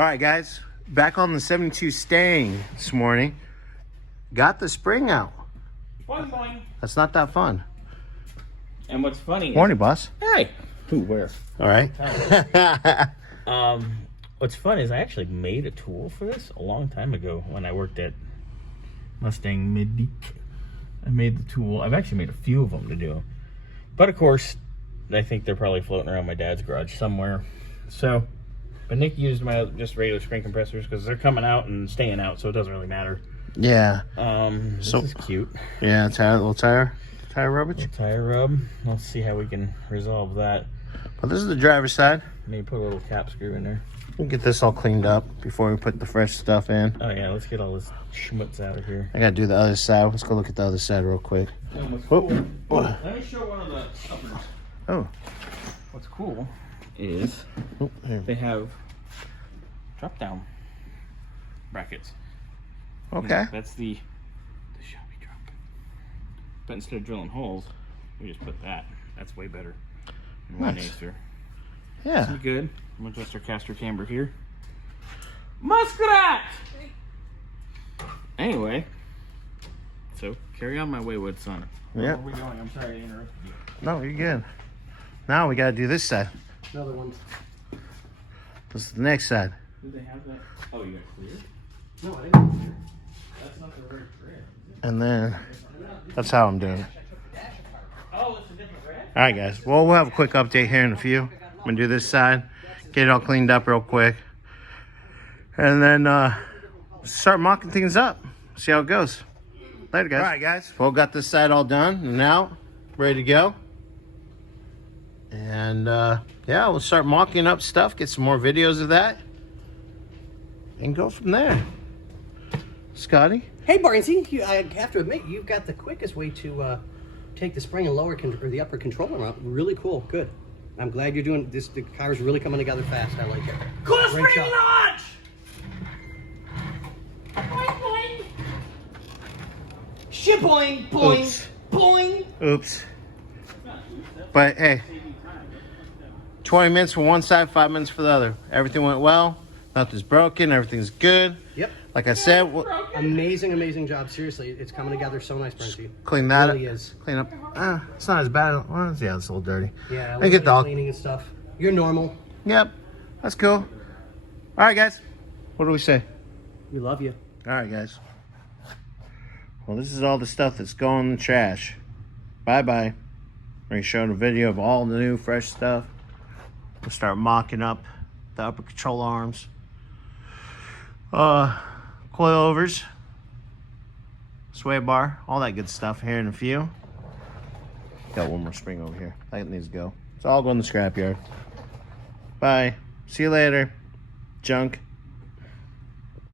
All right, guys, back on the 72 Stang this morning. Got the spring out. Boing, boing. That's not that fun. And what's funny Morning, boss. Hey. Who, where? All right. What's fun is I actually made a tool for this a long time ago when I worked at Mustang Mid. I made the tool. I've actually made a few of them to do. But of course, I think they're probably floating around my dad's garage somewhere. So, but Nick used my just regular spring compressors because they're coming out and staying out, so it doesn't really matter. Yeah. This is cute. Yeah, little tire rubbage. Little tire rub. Let's see how we can resolve that. Well, this is the driver's side. Maybe put a little cap screw in there. We'll get this all cleaned up before we put the fresh stuff in. Oh yeah, let's get all this schmutz out of here. I gotta do the other side. Let's go look at the other side real quick. What's cool, let me show one of the uppers. Oh. What's cool is they have drop down brackets. Okay. That's the shelby drop. But instead of drilling holes, we just put that. That's way better. Nice. Yeah. This is good. I'm gonna adjust our caster camber here. Muskrat! Anyway, so carry on my wayward son. Yeah. Where are we going? I'm sorry to interrupt you. No, you're good. Now we gotta do this side. Another one. This is the next side. Do they have that? Oh, you got clear? No, I didn't clear. That's not the right thread. And then that's how I'm doing it. Oh, it's a different red? All right, guys. Well, we'll have a quick update here in a few. I'm gonna do this side, get it all cleaned up real quick, and then start mocking things up. See how it goes. Later, guys. All right, guys. Well, got this side all done and out, ready to go. And yeah, we'll start mocking up stuff, get some more videos of that, and go from there. Scotty? Hey, Barnsey, I have to admit, you've got the quickest way to take the spring and lower or the upper controller out. Really cool. Good. I'm glad you're doing this. The car's really coming together fast. I like it. Cool Great spring job. launch! Boing, boing. Shiboing, boing, Oops. boing. Oops. But hey, 20 minutes for one side, 5 minutes for the other. Everything went well. Nothing's broken. Everything's good. Yep. Like I said, we'll Amazing, amazing job. Seriously, it's coming together so nice, Barnsey. clean that It really up. is. Clean up. It's not as bad. Well, yeah, it's a little dirty. Yeah, I get the all. cleaning and stuff. You're normal. Yep, that's cool. All right, guys. What do we say? We love you. All right, guys. Well, this is all the stuff that's going in the trash. Bye-bye. We're going to show a video of all the new, fresh stuff. We'll start mocking up the upper control arms. Coilovers. Sway bar. All that good stuff here in a few. Got one more spring over here. That needs to go. It's all going in the scrapyard. Bye. See you later, junk.